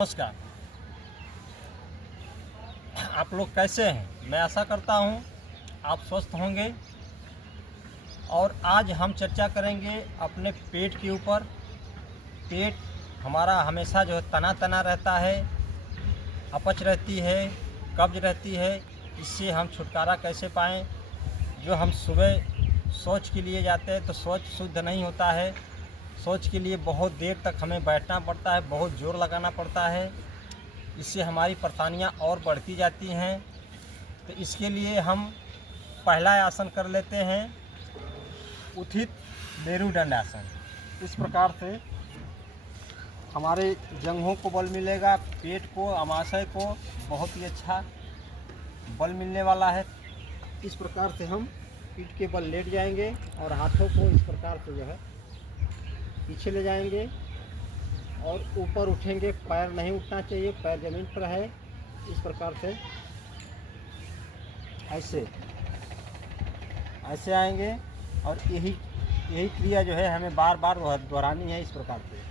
नमस्कार। आप लोग कैसे हैं? मैं आशा करता हूं आप स्वस्थ होंगे। और आज हम चर्चा करेंगे अपने पेट के ऊपर। पेट हमारा हमेशा जो है तना तना रहता है, अपच रहती है, कब्ज रहती है। इससे हम छुटकारा कैसे पाएँ? जो हम सुबह शौच के लिए जाते हैं तो शौच शुद्ध नहीं होता है। शौच के लिए बहुत देर तक हमें बैठना पड़ता है, बहुत जोर लगाना पड़ता है। इससे हमारी परेशानियाँ और बढ़ती जाती हैं। तो इसके लिए हम पहला आसन कर लेते हैं, उत्थित मेरुदंड आसन। इस प्रकार से हमारे जंघों को बल मिलेगा, पेट को, अमाशय को बहुत ही अच्छा बल मिलने वाला है। इस प्रकार से हम पीठ के बल लेट जाएंगे और हाथों को इस प्रकार से जो है पीछे ले जाएंगे और ऊपर उठेंगे। पैर नहीं उठना चाहिए, पैर ज़मीन पर है। इस प्रकार से ऐसे ऐसे आएंगे और यही क्रिया जो है हमें बार बार दोहरानी है। इस प्रकार से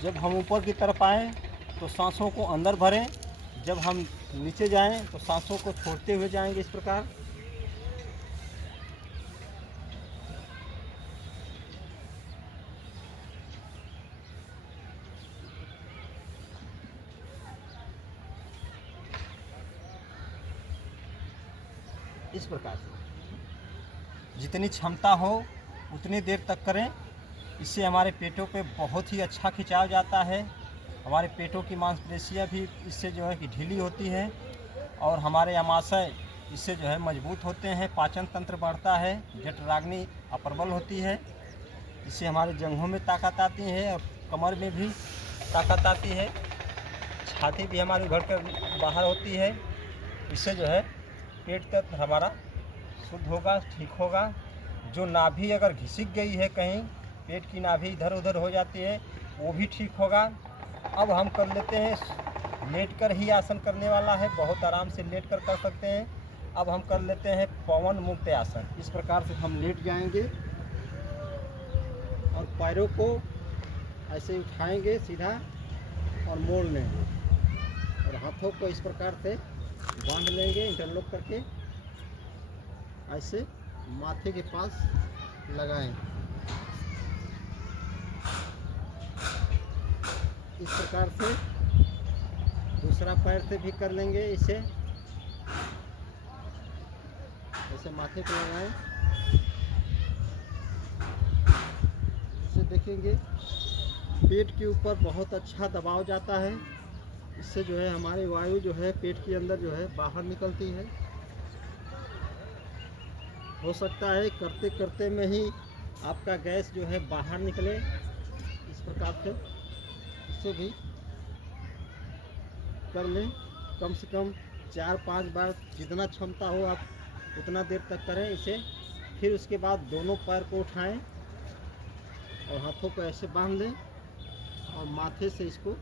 जब हम ऊपर की तरफ आएँ तो सांसों को अंदर भरें, जब हम नीचे जाएं तो सांसों को छोड़ते हुए जाएंगे। इस प्रकार से जितनी क्षमता हो उतनी देर तक करें। इससे हमारे पेटों पे बहुत ही अच्छा खिंचाव जाता है। हमारे पेटों की मांसपेशियाँ भी इससे जो है कि ढीली होती है और हमारे अमाशय इससे जो है मजबूत होते हैं। पाचन तंत्र बढ़ता है, जठराग्नि अप्रबल होती है। इससे हमारे जंघों में ताकत आती है और कमर में भी ताकत आती है। छाती भी हमारी उभर कर बाहर होती है। इससे जो है पेट तंत्र हमारा शुद्ध होगा, ठीक होगा। जो नाभि अगर घिसिक गई है कहीं, पेट की नाभि इधर उधर हो जाती है, वो भी ठीक होगा। अब हम कर लेते हैं, लेट कर ही आसन करने वाला है, बहुत आराम से लेट कर सकते हैं। अब हम कर लेते हैं पवन मुक्त आसन। इस प्रकार से हम लेट जाएंगे और पैरों को ऐसे उठाएंगे सीधा और मोड़ लेंगे और हाथों को इस प्रकार से बांध लेंगे इंटरलॉक करके। ऐसे माथे के पास लगाएं। इस प्रकार से दूसरा पैर से भी कर लेंगे। इसे ऐसे माथे पे लगाएं। इसे देखेंगे पेट के ऊपर बहुत अच्छा दबाव जाता है। इससे जो है हमारी वायु जो है पेट के अंदर जो है बाहर निकलती है। हो सकता है करते करते में ही आपका गैस जो है बाहर निकले। इस प्रकार से इससे भी कर लें। कम से कम 4-5 बार, जितना क्षमता हो आप उतना देर तक करें इसे। फिर उसके बाद दोनों पैर को उठाएं और हाथों को ऐसे बांध लें और माथे से इसको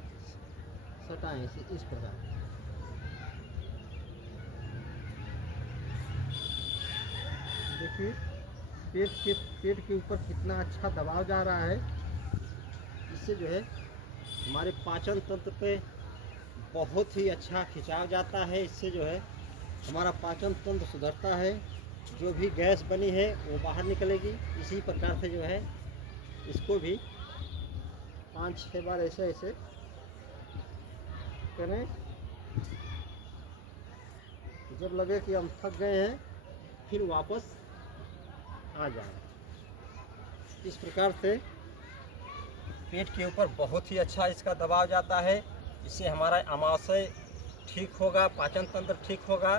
सटाएं इस प्रकार। देखिए पेट के ऊपर कितना अच्छा दबाव जा रहा है। इससे जो है हमारे पाचन तंत्र पे बहुत ही अच्छा खिंचाव जाता है। इससे जो है हमारा पाचन तंत्र सुधरता है। जो भी गैस बनी है वो बाहर निकलेगी। इसी प्रकार से जो है इसको भी 5-6 बार ऐसे ऐसे करें। जब लगे कि हम थक गए हैं फिर वापस आ जाए। इस प्रकार से पेट के ऊपर बहुत ही अच्छा इसका दबाव जाता है। इससे हमारा अमाशय ठीक होगा, पाचन तंत्र ठीक होगा।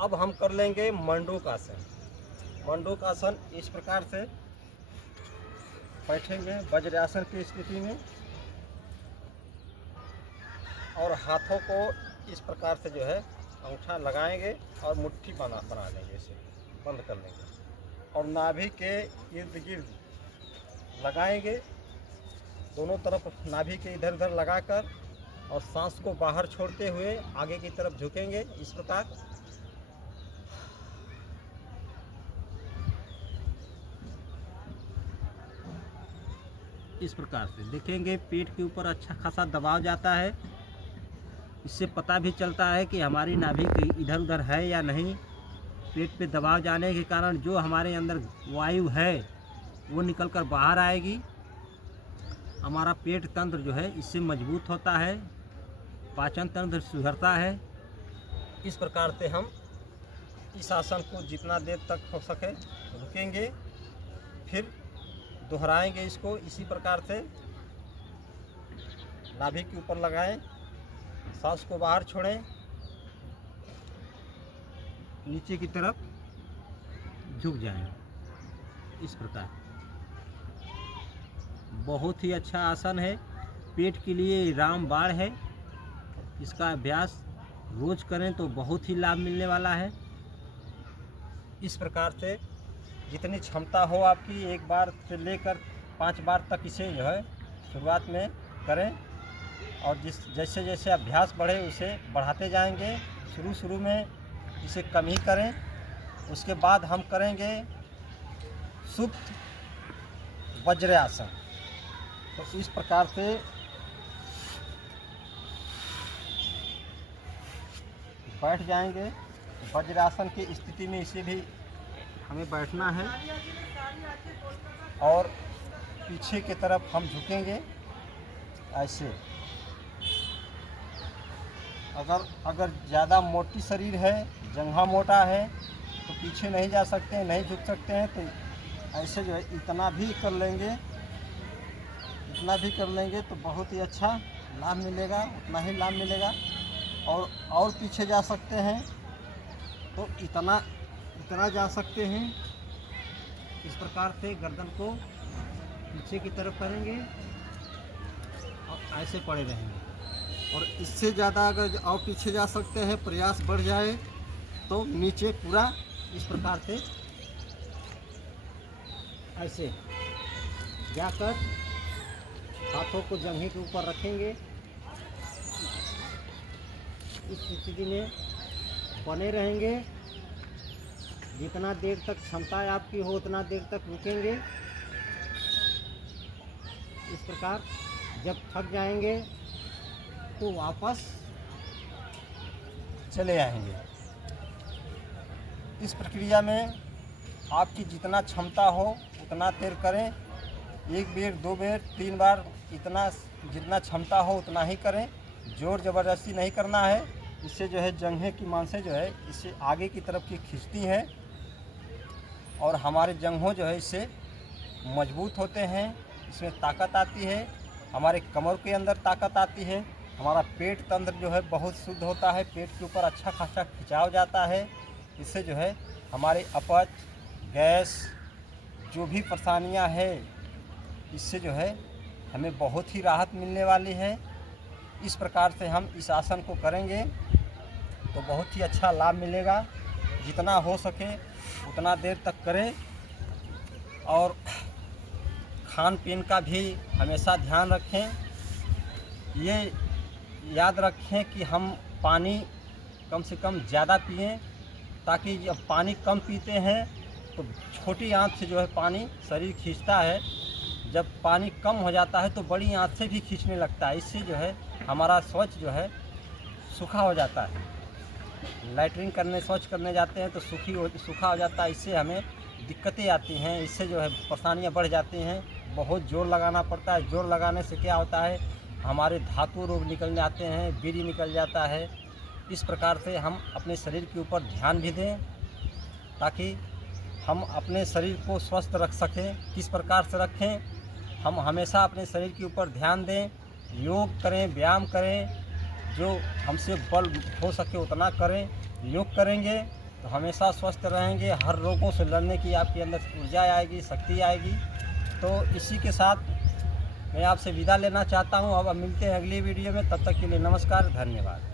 अब हम कर लेंगे मंडूक आसन। मंडूक आसन इस प्रकार से बैठेंगे वज्रासन की स्थिति में और हाथों को इस प्रकार से जो है अंगूठा लगाएंगे और मुट्ठी बना लेंगे, इसे बंद कर लेंगे और नाभि के इर्द गिर्द लगाएंगे। दोनों तरफ नाभि के इधर उधर लगाकर और सांस को बाहर छोड़ते हुए आगे की तरफ झुकेंगे इस प्रकार। इस प्रकार से देखेंगे पेट के ऊपर अच्छा खासा दबाव जाता है। इससे पता भी चलता है कि हमारी नाभि इधर उधर है या नहीं। पेट पे दबाव जाने के कारण जो हमारे अंदर वायु है वो निकलकर बाहर आएगी। हमारा पेट तंत्र जो है इससे मजबूत होता है, पाचन तंत्र सुधरता है। इस प्रकार से हम इस आसन को जितना देर तक हो सके रुकेंगे, फिर दोहराएंगे इसको इसी प्रकार से। नाभि के ऊपर लगाएं, सांस को बाहर छोड़ें, नीचे की तरफ झुक जाएं इस प्रकार। बहुत ही अच्छा आसन है, पेट के लिए रामबाण है। इसका अभ्यास रोज करें तो बहुत ही लाभ मिलने वाला है। इस प्रकार से जितनी क्षमता हो आपकी, 1 बार से लेकर 5 बार तक इसे जो है शुरुआत में करें, और जैसे जैसे अभ्यास बढ़े उसे बढ़ाते जाएंगे। शुरू में इसे कम ही करें, उसके बाद हम करेंगे सुप्त वज्रासन। तो इस प्रकार से बैठ जाएंगे। वज्रासन की स्थिति में इसे भी हमें बैठना है और पीछे की तरफ हम झुकेंगे ऐसे। अगर ज़्यादा मोटी शरीर है, जंघा मोटा है, तो पीछे नहीं जा सकते, नहीं झुक सकते हैं, तो ऐसे जो है इतना भी कर लेंगे तो बहुत ही अच्छा लाभ मिलेगा, उतना ही लाभ मिलेगा। और पीछे जा सकते हैं तो इतना जा सकते हैं। इस प्रकार से गर्दन को पीछे की तरफ करेंगे और ऐसे पड़े रहेंगे। और इससे ज़्यादा अगर और पीछे जा सकते हैं, प्रयास बढ़ जाए तो नीचे पूरा इस प्रकार से ऐसे जाकर हाथों को जंघे के ऊपर रखेंगे। इस स्थिति में बने रहेंगे। जितना देर तक क्षमता आपकी हो उतना देर तक रुकेंगे। इस प्रकार जब थक जाएंगे तो वापस चले आएंगे। इस प्रक्रिया में आपकी जितना क्षमता हो उतना देर करें। 1 बार, 2 बार, 3 बार, जितना क्षमता हो उतना ही करें। जोर ज़बरदस्ती नहीं करना है। इससे जो है जंघे की मांसें जो है इससे आगे की तरफ की खींचती हैं और हमारे जंघों जो है इससे मजबूत होते हैं। इसमें ताकत आती है, हमारे कमर के अंदर ताकत आती है। हमारा पेट तंत्र जो है बहुत शुद्ध होता है, पेट के ऊपर अच्छा खासा खिंचाव जाता है। इससे जो है हमारे अपच, गैस, जो भी परेशानियां है, इससे जो है हमें बहुत ही राहत मिलने वाली है। इस प्रकार से हम इस आसन को करेंगे तो बहुत ही अच्छा लाभ मिलेगा। जितना हो सके उतना देर तक करें। और खान पीन का भी हमेशा ध्यान रखें। ये याद रखें कि हम पानी कम से कम ज़्यादा पिएं, ताकि जब पानी कम पीते हैं तो छोटी आंत से जो है पानी शरीर खींचता है। जब पानी कम हो जाता है तो बड़ी आंत से भी खींचने लगता है। इससे जो है हमारा शौच जो है सूखा हो जाता है। लैट्रिन करने, शौच करने जाते हैं तो सूखा हो जाता है। इससे हमें दिक्कतें आती हैं। इससे जो है परेशानियां बढ़ जाती हैं। बहुत जोर लगाना पड़ता है। जोर लगाने से क्या होता है, हमारे धातु रोग निकल जाते हैं, बीड़ी निकल जाता है। इस प्रकार से हम अपने शरीर के ऊपर ध्यान भी दें ताकि हम अपने शरीर को स्वस्थ रख सकें। किस प्रकार से रखें, हम हमेशा अपने शरीर के ऊपर ध्यान दें। योग करें, व्यायाम करें, जो हमसे बल हो सके उतना करें। योग करेंगे तो हमेशा स्वस्थ रहेंगे। हर रोगों से लड़ने की आपके अंदर ऊर्जा आएगी, शक्ति आएगी। तो इसी के साथ मैं आपसे विदा लेना चाहता हूँ। अब मिलते हैं अगली वीडियो में। तब तक के लिए नमस्कार, धन्यवाद।